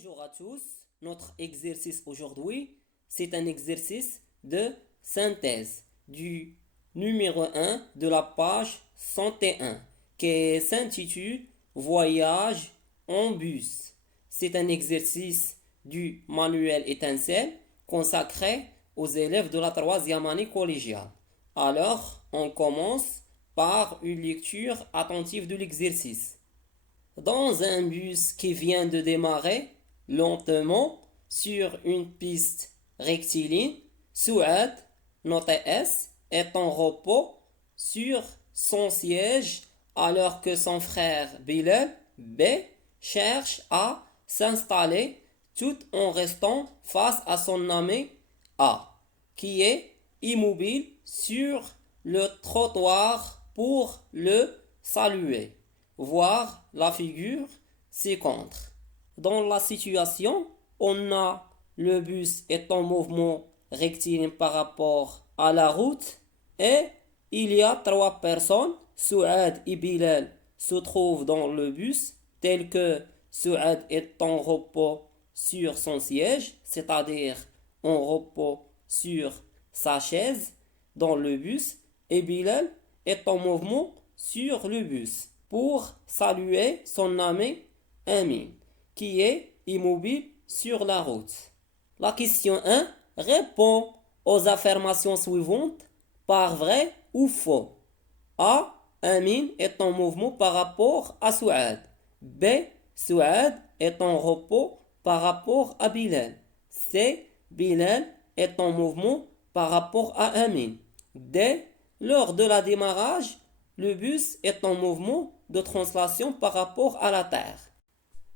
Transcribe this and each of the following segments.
Bonjour à tous. Notre exercice aujourd'hui, c'est un exercice de synthèse du numéro 1 de la page 101 qui s'intitule Voyage en bus. C'est un exercice du manuel Étincelle consacré aux élèves de la troisième année collégiale. Alors, on commence par une lecture attentive de l'exercice. Dans un bus qui vient de démarrer lentement sur une piste rectiligne, Souad, noté S, est en repos sur son siège alors que son frère Bilal, B, cherche à s'installer tout en restant face à son ami A, qui est immobile sur le trottoir pour le saluer. Voir la figure ci-contre. Dans la situation, on a le bus est en mouvement rectiligne par rapport à la route et il y a trois personnes, Souad et Bilal, se trouvent dans le bus, tel que Souad est en repos sur son siège, c'est-à-dire en repos sur sa chaise dans le bus, et Bilal est en mouvement sur le bus pour saluer son ami Amin, qui est immobile sur la route. La question 1 répond aux affirmations suivantes par vrai ou faux. A. Amin est en mouvement par rapport à Souad. B. Souad est en repos par rapport à Bilal. C. Bilal est en mouvement par rapport à Amin. D. Lors de la démarrage, le bus est en mouvement de translation par rapport à la Terre.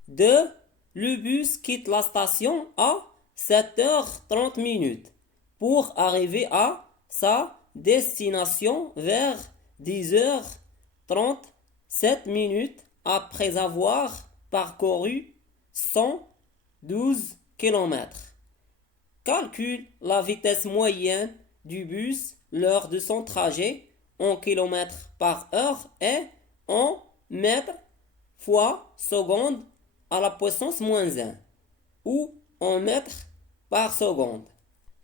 2. Le bus quitte la station à 7h30 pour arriver à sa destination vers 10h37 après avoir parcouru 112 km. Calcule la vitesse moyenne du bus lors de son trajet en kilomètres par heure et en mètres fois seconde à la puissance moins 1 ou en mètres par seconde.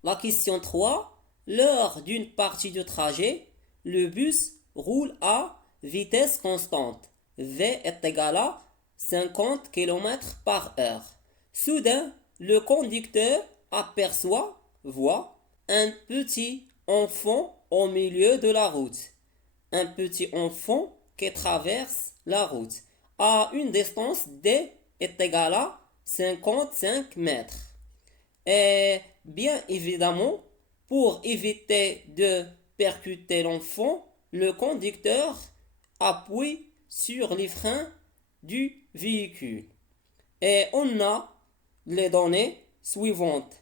La question 3. Lors d'une partie du trajet, le bus roule à vitesse constante. V est égal à 50 km par heure. Soudain, le conducteur voit un petit enfant au milieu de la route. Un petit enfant qui traverse la route à une distance D est égale à 55 mètres. Et bien évidemment, pour éviter de percuter l'enfant, le conducteur appuie sur les freins du véhicule. Et on a les données suivantes.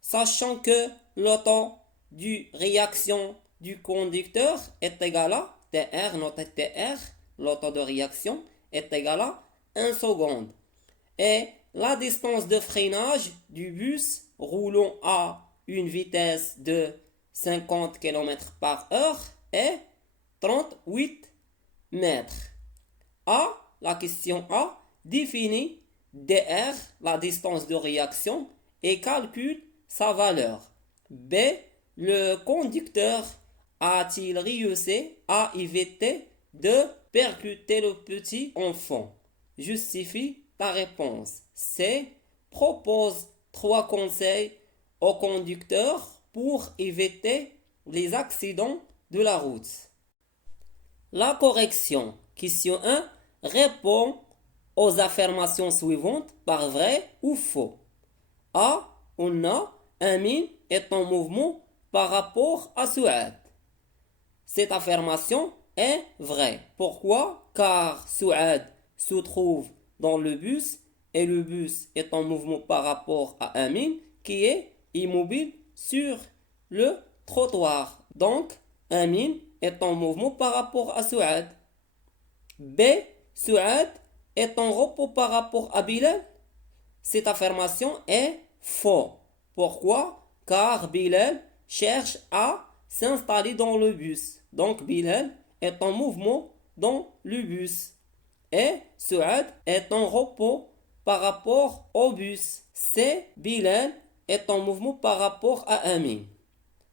Sachant que le temps de réaction du conducteur est égal à TR, noté TR, le temps de réaction est égal à 1 seconde. Et la distance de freinage du bus roulant à une vitesse de 50 km par heure est 38 mètres. A, la question A, définit DR, la distance de réaction, et calcule sa valeur. B, le conducteur a-t-il réussi à éviter de percuter le petit enfant? Justifie ta réponse. C, propose 3 conseils au conducteur pour éviter les accidents de la route. La correction. Question 1 répond aux affirmations suivantes par vrai ou faux. A. On a Amin est en mouvement par rapport à Souad. Cette affirmation est vraie. Pourquoi? Car Souad se trouve dans le bus et le bus est en mouvement par rapport à Amin qui est immobile sur le trottoir. Donc, Amin est en mouvement par rapport à Souad. B. Souad est en repos par rapport à Bilal. Cette affirmation est faux. Pourquoi? Car Bilal cherche à s'installer dans le bus. Donc Bilal est en mouvement dans le bus. Et Souad est en repos par rapport au bus. C. Bilal est en mouvement par rapport à Amin.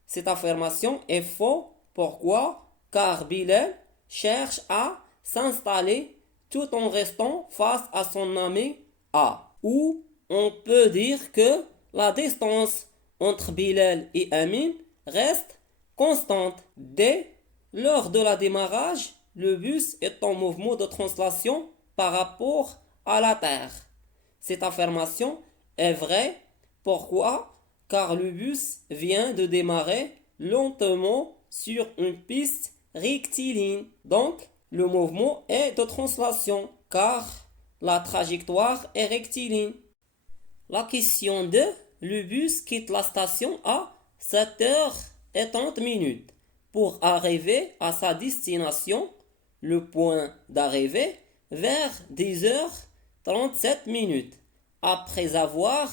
Cette affirmation est fausse. Pourquoi? Car Bilal cherche à s'installer tout en restant face à son ami A. Ou on peut dire que la distance entre Bilal et Amin reste constante. D. Lors de la démarrage, le bus est en mouvement de translation par rapport à la Terre. Cette affirmation est vraie. Pourquoi? Car le bus vient de démarrer lentement sur une piste rectiligne. Donc, le mouvement est de translation car la trajectoire est rectiligne. La question 2. Le bus quitte la station à 7h30 pour arriver à sa destination, le point d'arrivée, vers 10h37 après avoir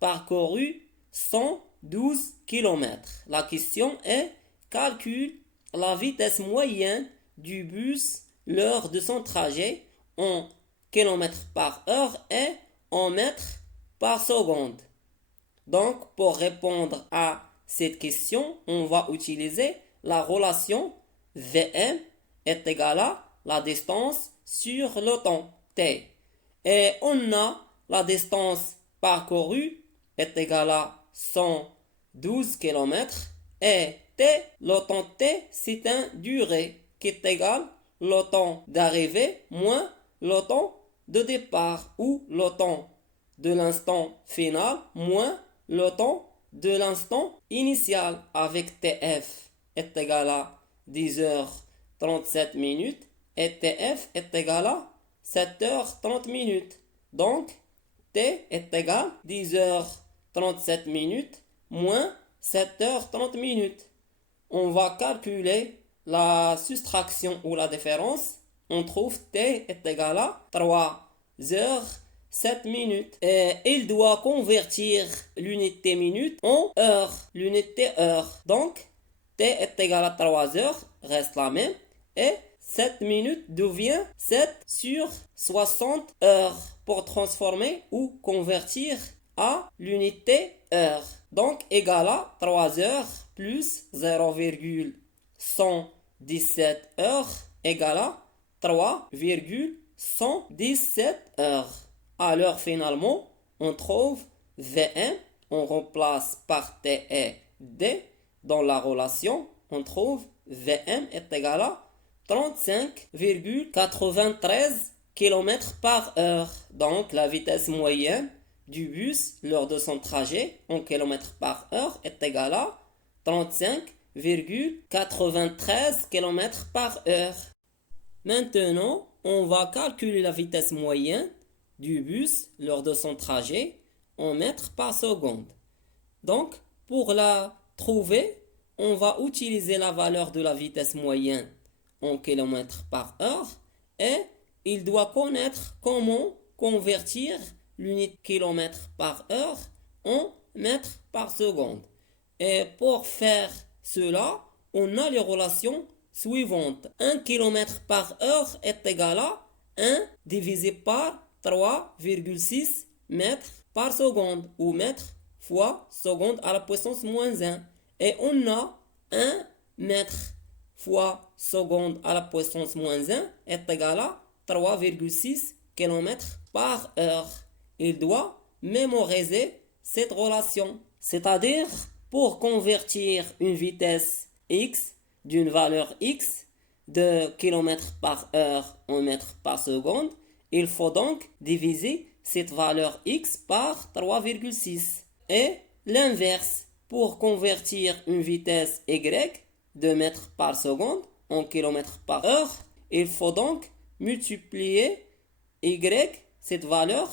parcouru 112 km. La question est: calcule la vitesse moyenne du bus lors de son trajet en km par heure et en mètres par seconde. Donc, pour répondre à cette question, on va utiliser la relation Vm est égal à la distance sur le temps, t. Et on a la distance parcourue est égal à 112 km et t, le temps t, c'est un durée qui est égal le temps d'arrivée moins le temps de départ ou le temps de l'instant final moins le temps de l'instant initial avec tf est égal à 10h37 et tf est égal à 7h30. Donc, t est égal à 10h37 moins 7h30. On va calculer la soustraction ou la différence. On trouve t est égal à 3h07. Et il doit convertir l'unité minute en heure. L'unité heure. Donc, t est égal à 3 heures, reste la même. Et 7 minutes devient 7 sur 60 heures pour transformer ou convertir à l'unité heure. Donc, égal à 3 heures plus 0,117 heures égale à 3,117 heures. Alors, finalement, on trouve Vm, on remplace par T et D dans la relation, on trouve Vm est égal à 35,93 km par heure. Donc, la vitesse moyenne du bus lors de son trajet en km par heure est égale à 35,93 km par heure. Maintenant, on va calculer la vitesse moyenne du bus lors de son trajet en mètres par seconde. Donc, pour la trouver, on va utiliser la valeur de la vitesse moyenne en km par heure et il doit connaître comment convertir l'unité km par heure en mètres par seconde. Et pour faire cela, on a les relations suivantes. 1 km par heure est égal à 1 divisé par 3,6 mètres par seconde ou mètres fois seconde à la puissance moins 1. Et on a 1 mètre fois seconde à la puissance moins 1 est égal à 3,6 km par heure. Il doit mémoriser cette relation. C'est-à-dire, pour convertir une vitesse x d'une valeur x de km par heure en mètres par seconde, il faut donc diviser cette valeur x par 3,6. Et l'inverse, pour convertir une vitesse y de mètres par seconde en km par heure, il faut donc multiplier y, cette valeur,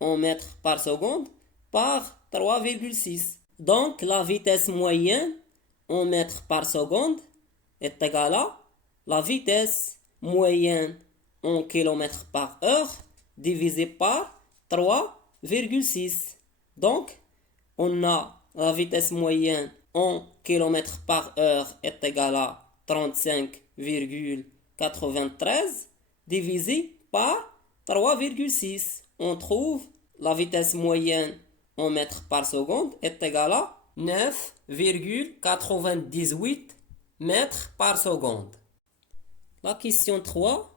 en mètres par seconde, par 3,6. Donc, la vitesse moyenne en mètres par seconde est égale à la vitesse moyenne en km par heure divisé par 3,6. Donc, on a la vitesse moyenne en km par heure est égale à 35,93 divisé par 3,6. on trouve la vitesse moyenne en mètres par seconde est égale à 9,98 mètres par seconde. La question 3.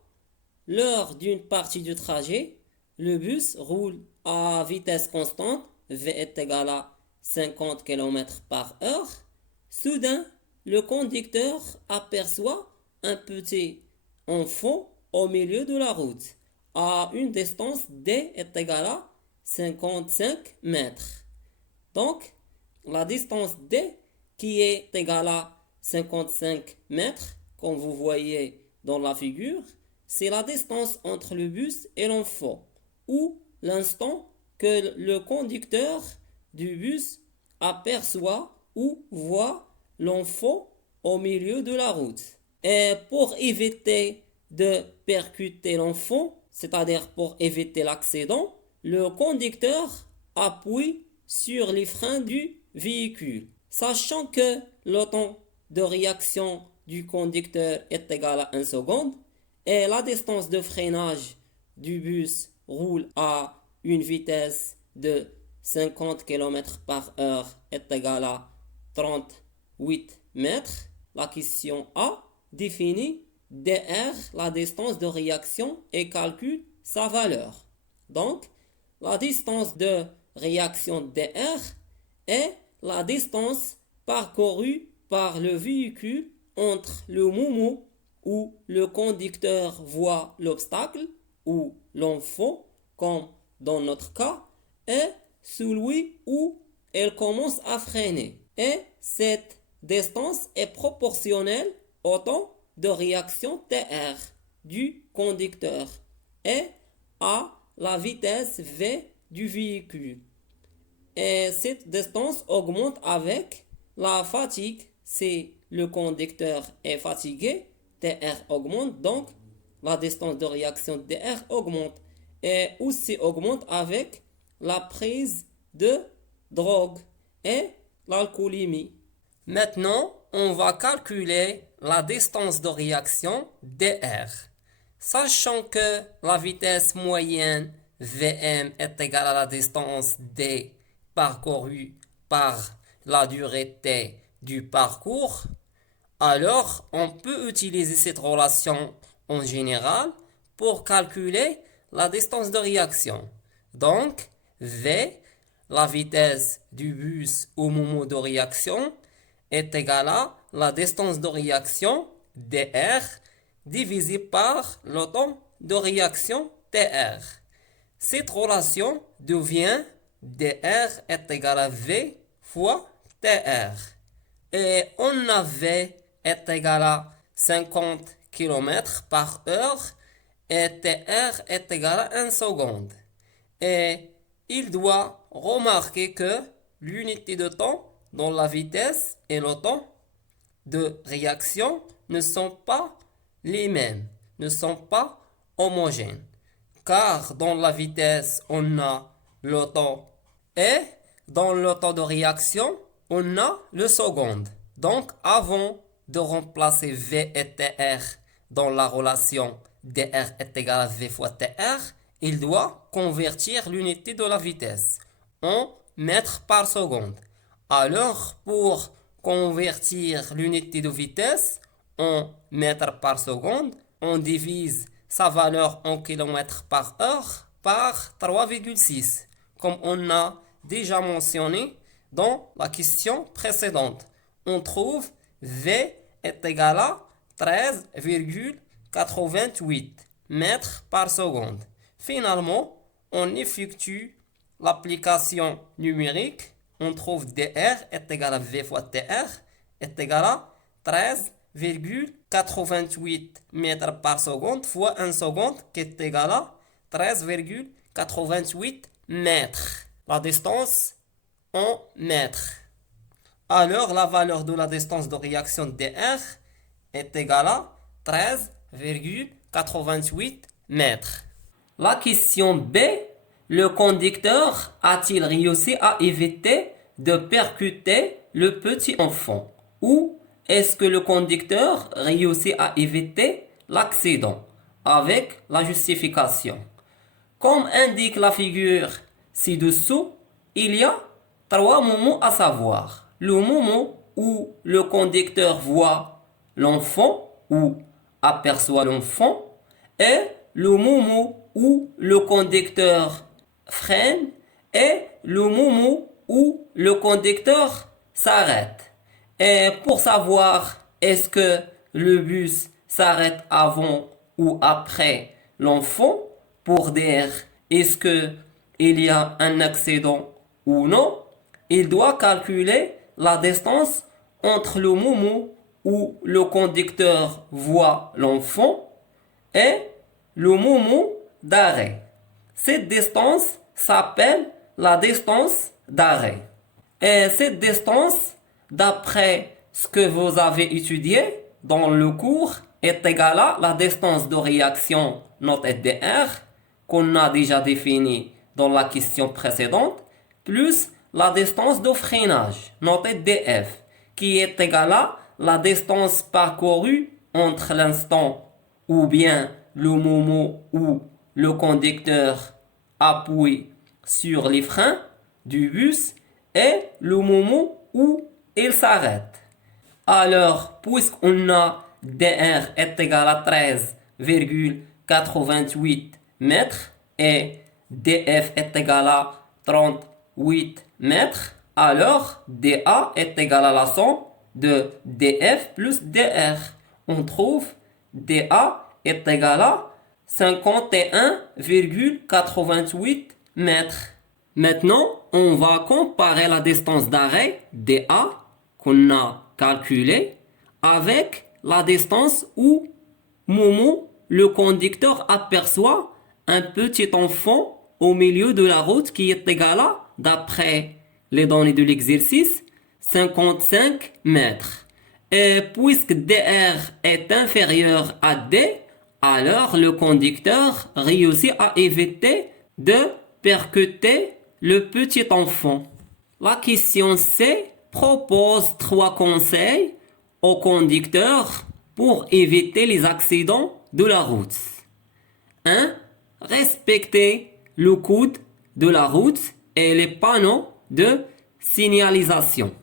Lors d'une partie du trajet, le bus roule à vitesse constante, V est égal à 50 km par heure. Soudain, le conducteur aperçoit un petit enfant au milieu de la route, à une distance D est égale à 55 mètres. Donc, la distance D qui est égale à 55 mètres, comme vous voyez dans la figure, c'est la distance entre le bus et l'enfant, ou l'instant que le conducteur du bus aperçoit ou voit l'enfant au milieu de la route. Et pour éviter de percuter l'enfant, c'est-à-dire pour éviter l'accident, le conducteur appuie sur les freins du véhicule, sachant que le temps de réaction du conducteur est égal à 1 seconde et la distance de freinage du bus roule à une vitesse de 50 km par heure est égale à 38 mètres. La question A définit dr, la distance de réaction, et calcule sa valeur. Donc, la distance de réaction dr est la distance parcourue par le véhicule entre le moment où le conducteur voit l'obstacle ou l'enfant, comme dans notre cas, et celui où elle commence à freiner. Et cette distance est proportionnelle au temps de réaction TR du conducteur et à la vitesse V du véhicule. Et cette distance augmente avec la fatigue. Si le conducteur est fatigué, TR augmente, donc la distance de réaction DR augmente. Et aussi augmente avec la prise de drogue et l'alcoolémie. Maintenant, on va calculer la distance de réaction dr. Sachant que la vitesse moyenne Vm est égale à la distance d parcourue par la durée t du parcours, alors on peut utiliser cette relation en général pour calculer la distance de réaction. Donc, V, la vitesse du bus au moment de réaction, est égale à la distance de réaction dr divisé par le temps de réaction tr. Cette relation devient dr est égal à v fois tr. Et on a v est égal à 50 km par heure et tr est égal à 1 seconde. Et il doit remarquer que l'unité de temps dans la vitesse et le temps de réaction ne sont pas les mêmes, ne sont pas homogènes. Car dans la vitesse, on a le temps et dans le temps de réaction, on a le seconde. Donc, avant de remplacer V et TR dans la relation dr est égal à V fois TR, il doit convertir l'unité de la vitesse en mètres par seconde. Alors, pour convertir l'unité de vitesse en mètres par seconde, on divise sa valeur en km par heure par 3,6, comme on a déjà mentionné dans la question précédente. On trouve V est égal à 13,88 mètres par seconde. Finalement, on effectue l'application numérique. On trouve dr est égal à v fois tr est égal à 13,88 mètres par seconde fois 1 seconde qui est égal à 13,88 mètres. La distance en mètres. Alors la valeur de la distance de réaction dr est égale à 13,88 mètres. La question B. Le conducteur a-t-il réussi à éviter de percuter le petit enfant? Ou est-ce que le conducteur réussit à éviter l'accident? Avec la justification. Comme indique la figure ci-dessous, il y a trois moments à savoir. Le moment où le conducteur voit l'enfant ou aperçoit l'enfant et le moment où le conducteur freine et le moment où le conducteur s'arrête. Et pour savoir est-ce que le bus s'arrête avant ou après l'enfant, pour dire est-ce que il y a un accident ou non, il doit calculer la distance entre le moment où le conducteur voit l'enfant et le moment d'arrêt. Cette distance s'appelle la distance d'arrêt. Et cette distance, d'après ce que vous avez étudié dans le cours, est égale à la distance de réaction notée dr, qu'on a déjà définie dans la question précédente, plus la distance de freinage notée df, qui est égale à la distance parcourue entre l'instant ou bien le moment où le conducteur appuie sur les freins du bus et le moment où il s'arrête. Alors, puisqu'on a dr est égal à 13,88 mètres et df est égal à 38 mètres, alors dA est égal à la somme de df plus dr. On trouve dA est égal à 51,88 mètres. Maintenant, on va comparer la distance d'arrêt dA qu'on a calculée avec la distance où moment le conducteur aperçoit un petit enfant au milieu de la route qui est égal à, d'après les données de l'exercice, 55 mètres. Et puisque dr est inférieur à d, alors le conducteur réussit à éviter de percuter le petit enfant. La question C propose trois conseils au conducteur pour éviter les accidents de la route. 1. Respecter le code de la route et les panneaux de signalisation.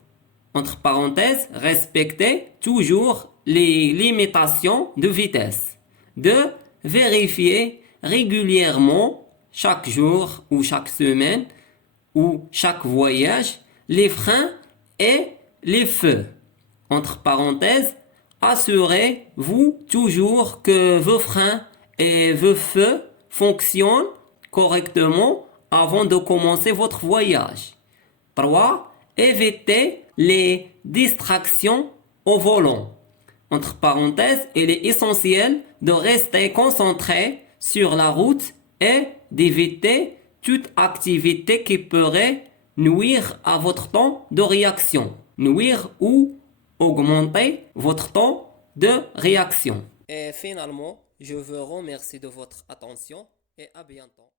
Entre parenthèses, respecter toujours les limitations de vitesse. 2. Vérifier régulièrement, chaque jour ou chaque semaine ou chaque voyage, les freins et les feux. Entre parenthèses, assurez-vous toujours que vos freins et vos feux fonctionnent correctement avant de commencer votre voyage. 3. Évitez les distractions au volant. Entre parenthèses, il est essentiel de rester concentré sur la route et d'éviter toute activité qui pourrait nuire à votre temps de réaction. Nuire ou augmenter votre temps de réaction. Et finalement, je vous remercie de votre attention et à bientôt.